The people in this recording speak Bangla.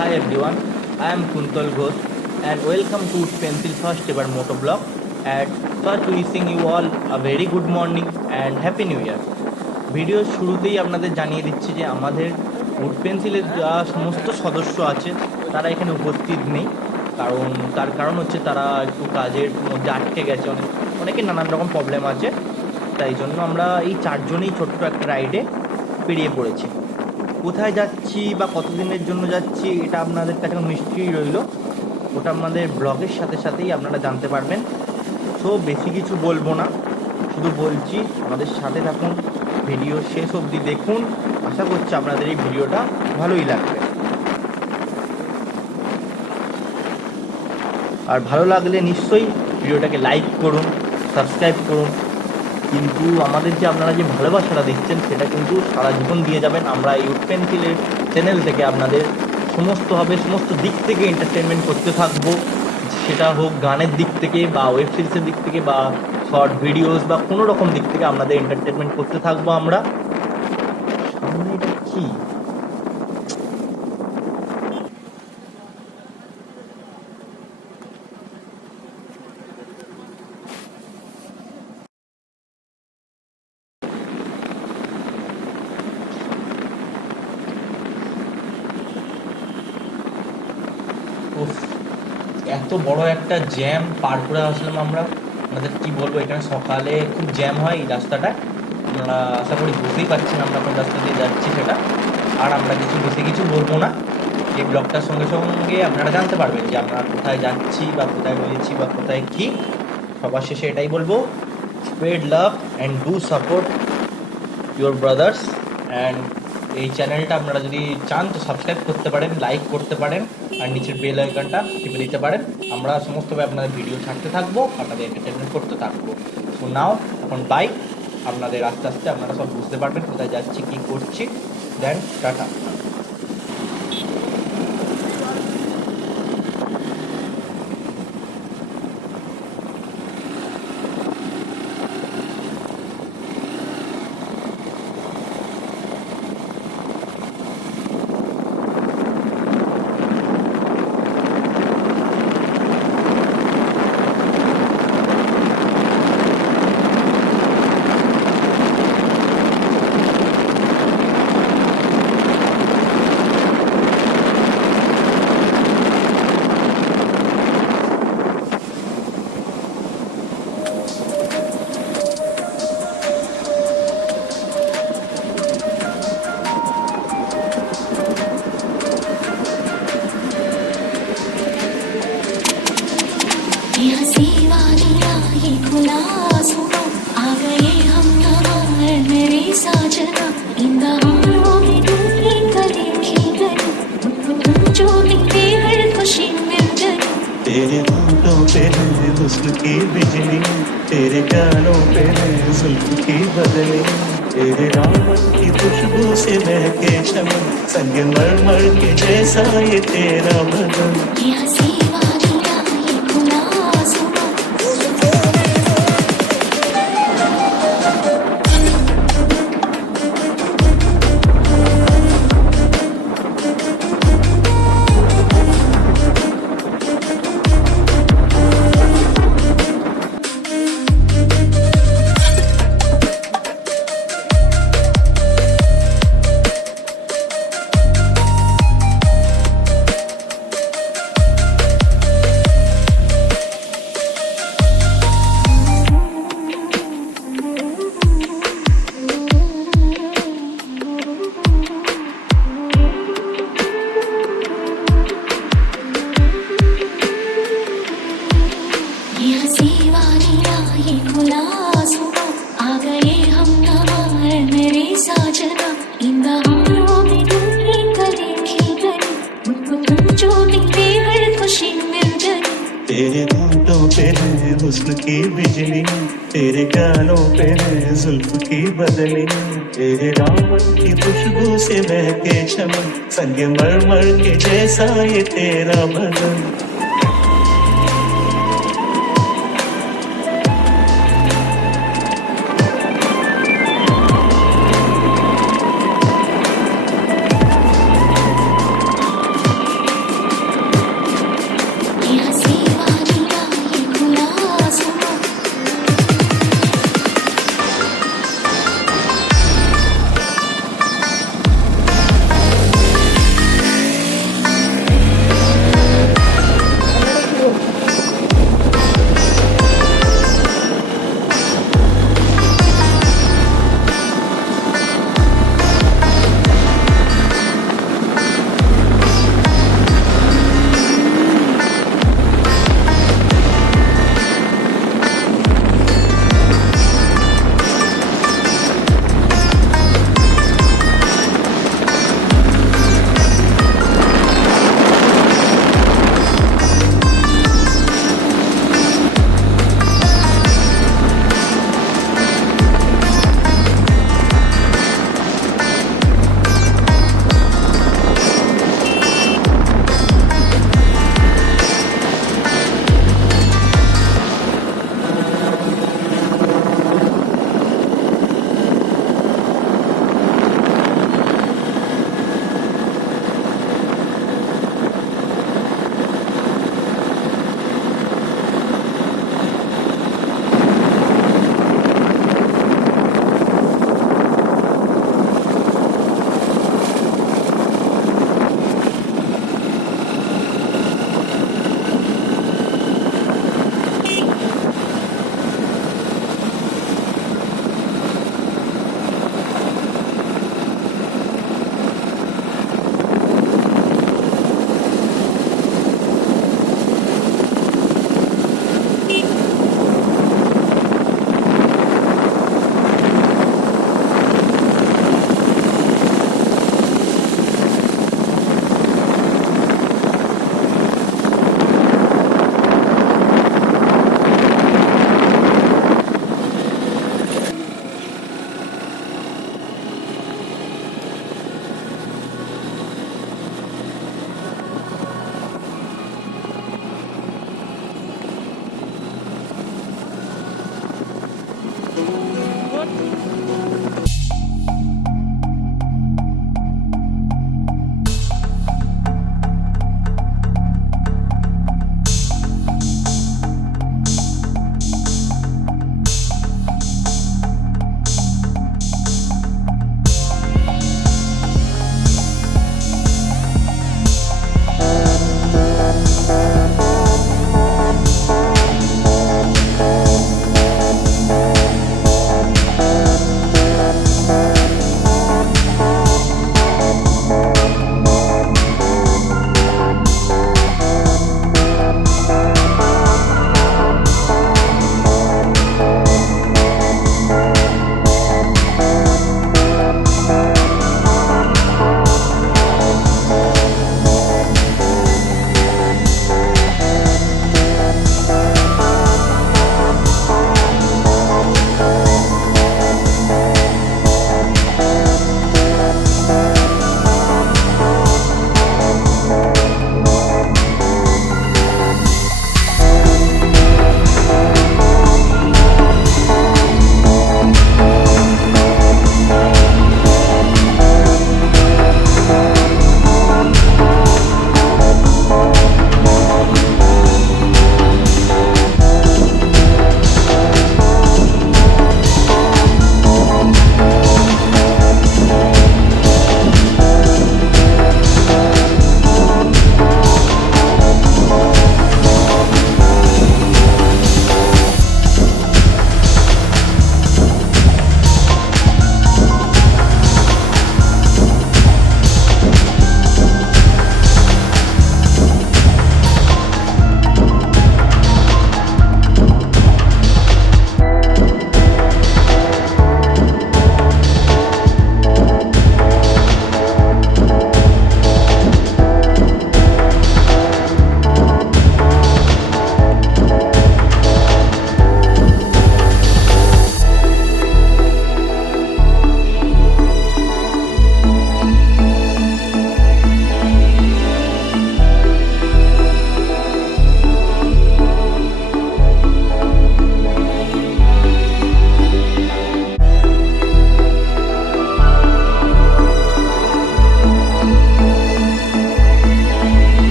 Hi everyone, I am Kuntal Ghosh and welcome to Uthpencil first ever moto blog. At first wishing you all a very good morning and happy new year. Video শুরুতেই আপনাদের জানিয়ে দিচ্ছি যে আমাদের উডপেন্সিলের যা সমস্ত সদস্য আছে তারা এখানে উপস্থিত নেই, তার কারণ হচ্ছে তারা একটু কাজের মধ্যে আটকে গেছে, অনেকে নানান রকম প্রবলেম আছে, তাই জন্য আমরা এই চারজনেই ছোট্ট একটা রাইডে বেরিয়ে পড়েছি। কোথায় যাচ্ছি বা কতদিনের জন্য যাচ্ছি এটা আপনাদের কাছে মিস্ট্রি রইল, ওটা আমাদের ব্লগের সাথে সাথেই আপনারা জানতে পারবেন। সো বেশি কিছু বলবো না, শুধু বলছি আমাদের সাথে থাকুন, ভিডিও শেষ অবধি দেখুন, আশা করছি আপনাদের এই ভিডিওটা ভালোই লাগবে। আর ভালো লাগলে নিশ্চয়ই ভিডিওটাকে লাইক করুন, সাবস্ক্রাইব করুন, কিন্তু আমাদের যে আপনারা যে ভালোবাসাটা দিচ্ছেন সেটা কিন্তু সারা জীবন দিয়ে যাবেন। আমরা এই উডপেন্সিলের চ্যানেল থেকে আপনাদের সমস্ত দিক থেকে এন্টারটেনমেন্ট করতে থাকবো, সেটা হোক গানের দিক থেকে বা ওয়েব সিরিজের দিক থেকে বা শর্ট ভিডিওস বা কোনো রকম দিক থেকে আপনাদের এন্টারটেনমেন্ট করতে থাকবো আমরা। সামনে এটা কি? এত বড় একটা জ্যাম পার করে আসলাম আমরা, আমাদের কি বলবো, এখানে সকালে খুব জ্যাম হয় এই রাস্তাটা, আপনারা আশা করি বুঝতেই পারছেন আমরা কোন রাস্তা দিয়ে যাচ্ছি সেটা। আর আমরা বেশি কিছু বলবো না, এই ব্লগটার সঙ্গে সঙ্গে আপনারা জানতে পারবেন যে আমরা কোথায় যাচ্ছি বা কোথায় রয়েছি বা কোথায় কি। সবার শেষে এটাই বলবো, spread love and do support your brothers. And এই চ্যানেলটা আপনারা যদি চান তো সাবস্ক্রাইব করতে পারেন, লাইক করতে পারেন, আর নিচের বেল আইকনটা টিপে দিতে পারেন। আমরা সমস্তভাবে আপনাদের ভিডিও ছাড়তে থাকবো, আপনাদের এন্টারটেনমেন্ট করতে থাকবো। সো নাও এখন বাই, আপনাদের আস্তে আস্তে আপনারা সব বুঝতে পারবেন কোথায় যাচ্ছি কী করছি। Then tata. तेरे होठों पे है हुस्न की बिजली, तेरे गालों पे है जुल्फ की बदली, तेरे रावत की खुशबू से महके चमन, संगमरमर के जैसा ये तेरा बदन। तेरे होठों पे है हुस्न की बिजली, तेरे गालों पे है जुल्फ की बदली, तेरे रावत की खुशबू से महके चमन, संगमरमर के जैसा ये तेरा बदन।